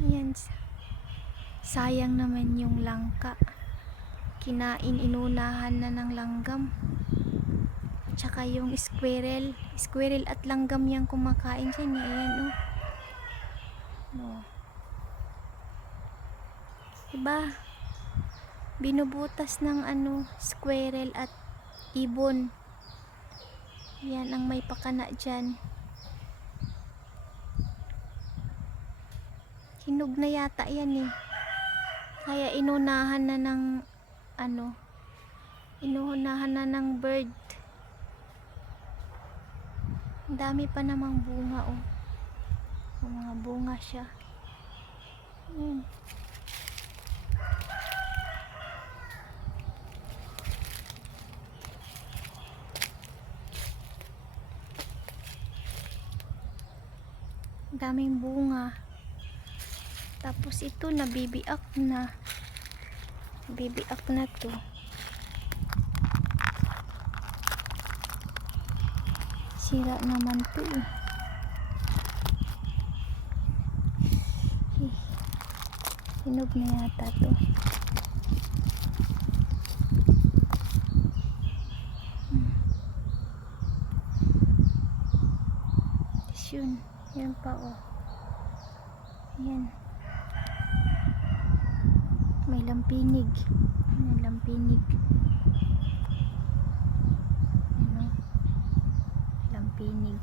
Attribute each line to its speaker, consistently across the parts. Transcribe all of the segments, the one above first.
Speaker 1: Ayan. Sayang naman yung langka. Kinain, inunahan na ng langgam. Tsaka yung squirrel. Squirrel at langgam yung kumakain dyan. eh. Ayan, oh. Oh. Diba? Binubutas ng ano, squirrel at ibon. Yan ang may pakana dyan. Hinog na yata yan eh. Kaya inunahan na ng ano, inunahan na ng bird. Dami pa namang bunga oh. May mga bunga siya. Ang daming bunga. Tapos ito nabibiak na. Bibiak na to. Sira naman to eh. Hinog na yata to. Hmm. Yun. Yan pa oh. Yan. May lampinig. May lampinig. Ano? Lampinig.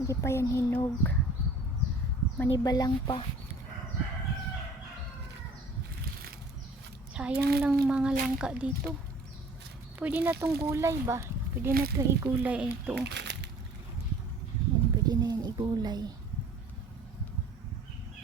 Speaker 1: Hindi pa yan hinog. Manibalang pa. Sayang lang mga langka dito. Pwede na tong gulay ba? Pwede na tong igulay ito. Pwede na yan igulay.